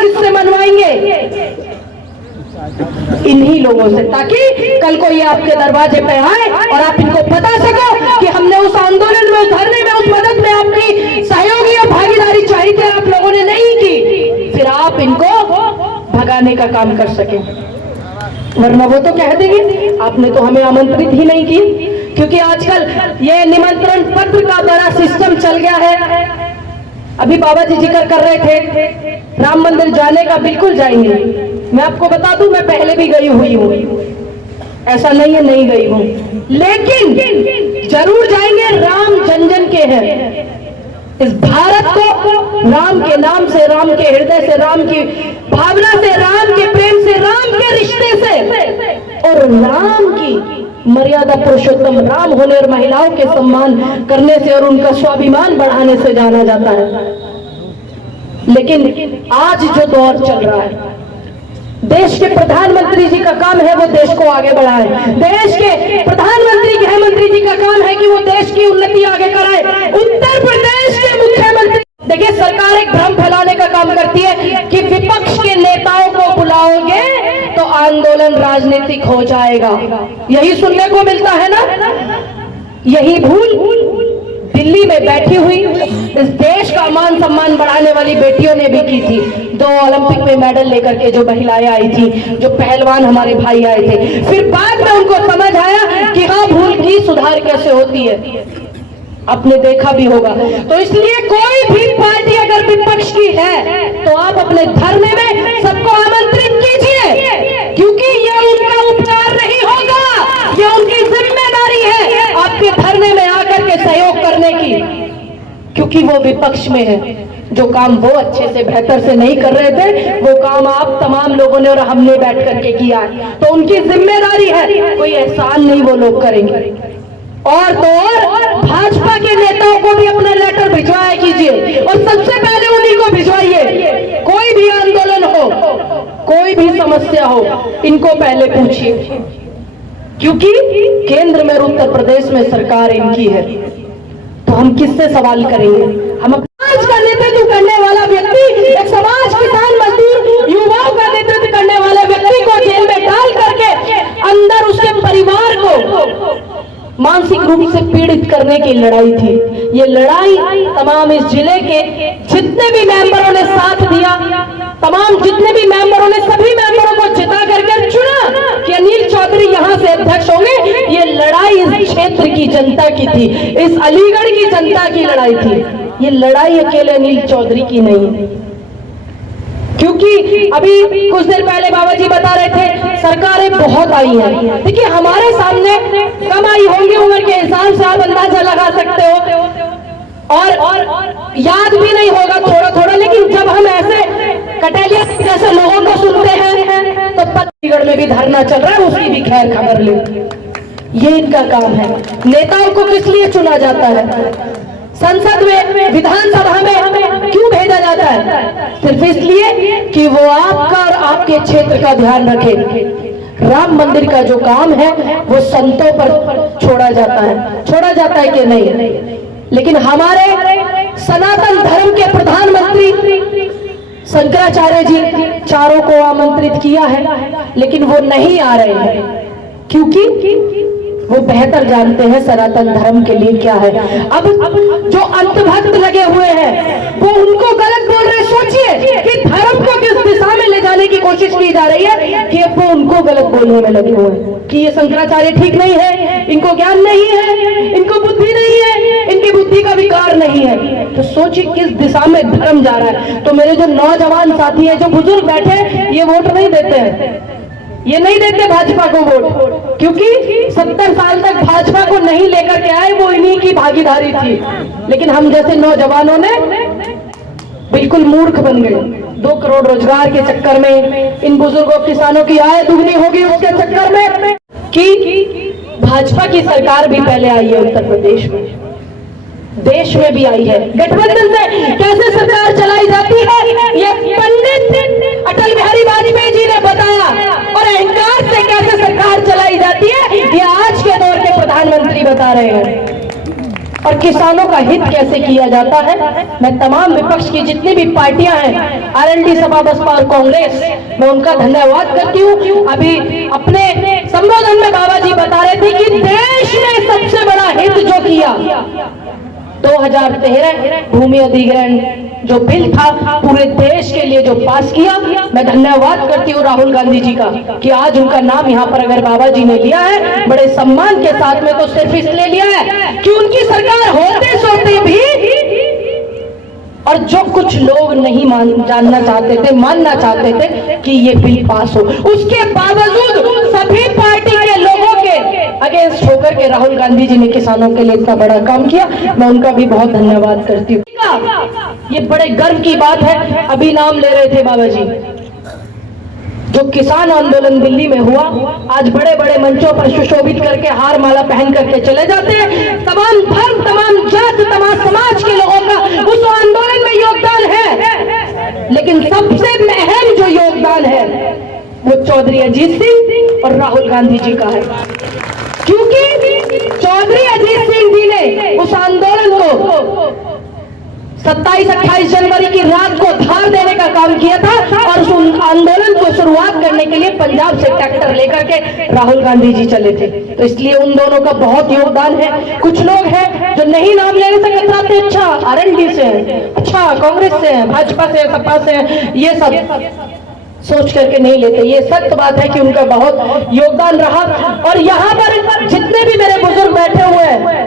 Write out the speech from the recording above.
किससे मनवाएंगे? इन्हीं लोगों से, ताकि कल को ये आपके दरवाजे पे आए और आप इनको बता सको कि हमने उस आंदोलन में, उस धरने में, उस मदद में आपकी सहयोगी और भागीदारी चाहिए थी, आप लोगों ने नहीं की, फिर आप इनको भगाने का काम कर सके। वरना वो तो कह देंगे आपने तो हमें आमंत्रित ही नहीं की। क्योंकि आजकल ये निमंत्रण पत्र का बड़ा सिस्टम चल गया है। अभी बाबा जी जिक्र कर रहे थे राम मंदिर जाने का, बिल्कुल जाएंगे। मैं आपको बता दूं, मैं पहले भी गई हुई हूँ, ऐसा नहीं है नहीं गई हूँ, लेकिन जरूर जाएंगे। राम जन जन के हैं। इस भारत को राम के नाम से, राम के हृदय से, राम की भावना से, राम के प्रेम से, राम के रिश्ते से और राम की मर्यादा पुरुषोत्तम राम होने और महिलाओं के सम्मान करने से और उनका स्वाभिमान बढ़ाने से जाना जाता है। लेकिन आज जो दौर चल रहा है, देश के प्रधानमंत्री जी का काम है वो देश को आगे बढ़ाए। देश के प्रधानमंत्री, गृह मंत्री जी का काम है कि वो देश की उन्नति आगे कराए। उत्तर प्रदेश के मुख्यमंत्री, देखिए सरकार एक भ्रम फैलाने का काम करती है कि विपक्ष के नेताओं को बुलाओगे तो आंदोलन राजनीतिक हो जाएगा। यही सुनने को मिलता है ना। यही भूल दिल्ली में बैठी हुई इस देश का मान सम्मान बढ़ाने वाली बेटियों ने भी की थी। 2 ओलंपिक में मेडल लेकर के जो महिलाएं आई थी, जो पहलवान हमारे भाई आए थे, फिर बाद में उनको समझ आया कि हाँ भूल की सुधार कैसे होती है। आपने देखा भी होगा। तो इसलिए कोई भी पार्टी अगर विपक्ष की है तो आप अपने धरने में सबको आमंत्रित कीजिए, क्योंकि ये उनका उपचार नहीं होगा, ये उनकी जिम्मेदारी है आपके धरने में आकर के सहयोग करने की, क्योंकि वो विपक्ष में है। जो काम वो अच्छे से बेहतर से नहीं कर रहे थे, वो काम आप तमाम लोगों ने और हमने बैठ करके किया है, तो उनकी जिम्मेदारी है। कोई एहसान नहीं वो लोग करेंगे। और तो और भाजपा के नेताओं को भी अपना लेटर भिजवाया कीजिए और सबसे पहले उन्हीं को भिजवाइए। कोई भी आंदोलन हो, कोई भी समस्या हो, इनको पहले पूछिए, क्योंकि केंद्र में उत्तर प्रदेश में सरकार इनकी है। तो हम किससे सवाल करेंगे? हम समाज का नेतृत्व करने वाला व्यक्ति, एक समाज, किसान, मजदूर, युवाओं का नेतृत्व करने वाला व्यक्ति को जेल में डाल करके अंदर उसके परिवार को मानसिक रूप से पीड़ित करने की लड़ाई थी। ये लड़ाई तमाम इस जिले के जितने भी मेंबरों ने साथ दिया, तमाम जितने भी मेंबरों ने, सभी मेंबरों को जिता करके चुना कि अनिल चौधरी यहां से अध्यक्ष होंगे। ये लड़ाई इस क्षेत्र की जनता की थी, इस अलीगढ़ की जनता की लड़ाई थी। ये लड़ाई अकेले अनिल चौधरी की नहीं। क्योंकि अभी कुछ देर पहले बाबा जी बता रहे थे सरकारें बहुत आई हैं। देखिए हमारे सामने कम आई होंगी उम्र के हिसाब से, आप अंदाजा लगा सकते हो, और याद भी नहीं होगा थोड़ा थोड़ा, लेकिन जब हम ऐसे कटेलिया जैसे लोगों को सुनते हैं तो छत्तीसगढ़ में भी धरना चल रहा है, उसकी भी खैर खबर ले। ये इनका काम है। नेताओं को किस लिए चुना जाता है? संसद में, विधानसभा में क्यों भेजा जाता है? सिर्फ इसलिए कि वो आपका और आपके क्षेत्र का ध्यान रखे। राम मंदिर का जो काम है वो संतों पर छोड़ा जाता है कि नहीं? लेकिन हमारे सनातन धर्म के प्रधानमंत्री शंकराचार्य जी चारों को आमंत्रित किया है, लेकिन वो नहीं आ रहे हैं, क्योंकि वो बेहतर जानते हैं सनातन धर्म के लिए क्या है। अब जो अंतभक्त लगे हुए हैं वो उनको गलत बोल रहे हैं। सोचिए कि धर्म को किस दिशा में ले जाने की कोशिश की जा रही है कि अब वो उनको गलत बोलने में लगे हुए हैं कि ये शंकराचार्य ठीक नहीं है, इनको ज्ञान नहीं है, इनको बुद्धि नहीं है, इनकी बुद्धि का विकार नहीं है। तो सोचिए किस दिशा में धर्म जा रहा है। तो मेरे जो नौजवान साथी है, जो बुजुर्ग बैठे, ये वोट नहीं देते हैं, ये नहीं देते भाजपा को वोट, क्योंकि 70 साल तक भाजपा को नहीं लेकर के आए, वो इन्हीं की भागीदारी थी। लेकिन हम जैसे नौजवानों ने बिल्कुल मूर्ख बन गए। 2 करोड़ रोजगार के चक्कर में, इन बुजुर्गों किसानों की आय दुगनी होगी उसके चक्कर में, कि भाजपा की सरकार भी पहले आई है उत्तर प्रदेश में, देश में भी आई है। गठबंधन से कैसे सरकार चलाई जाती है ये पंडित अटल बिहारी वाजपेयी जी ने बताया, और अहंकार से कैसे सरकार चलाई जाती है ये आज के दौर के प्रधानमंत्री बता रहे हैं। और किसानों का हित कैसे किया जाता है। मैं तमाम विपक्ष की जितनी भी पार्टियां हैं, आरएलडी, सपा, बसपा और कांग्रेस, मैं उनका धन्यवाद करती हूँ। अभी अपने संबोधन में बाबा जी बता रहे थे कि देश ने सबसे बड़ा हित जो किया 2013 भूमि अधिग्रहण जो बिल था पूरे देश के लिए जो पास किया। मैं धन्यवाद करती हूँ राहुल गांधी जी का कि आज उनका नाम यहाँ पर अगर बाबा जी ने लिया है बड़े सम्मान के साथ में, तो सिर्फ इसलिए लिया है कि उनकी सरकार होते सोते भी, और जो कुछ लोग नहीं जानना चाहते थे, मानना चाहते थे कि ये बिल पास हो, उसके बावजूद सभी पार्टी के लोगों के अगेंस्ट होकर के राहुल गांधी जी ने किसानों के लिए इतना बड़ा काम किया। मैं उनका भी बहुत धन्यवाद करती हूँ। ये बड़े गर्व की बात है। अभी नाम ले रहे थे बाबा जी, जो किसान आंदोलन दिल्ली में हुआ, आज बड़े बड़े मंचों पर सुशोभित करके हार माला पहन करके चले जाते हैं। तमाम धर्म, तमाम जात, तमाम समाज के लोगों का उस आंदोलन में योगदान है, लेकिन सबसे अहम जो योगदान है वो चौधरी अजीत सिंह और राहुल गांधी जी का है, क्योंकि चौधरी अजीत सिंह जी ने उस आंदोलन को 27-28 जनवरी की रात को धार देने का काम किया था, और उस आंदोलन को शुरुआत करने के लिए पंजाब से ट्रैक्टर लेकर के राहुल गांधी जी चले थे। तो इसलिए उन दोनों का बहुत योगदान है। कुछ लोग हैं जो नहीं नाम लेने से कतराते, अच्छा आरएलडी से है, अच्छा कांग्रेस से है, भाजपा से, सपा से है, ये सब सोच करके नहीं लेते। ये सत्य बात है कि उनका बहुत योगदान रहा। और यहाँ पर जितने भी मेरे बुजुर्ग बैठे हुए हैं,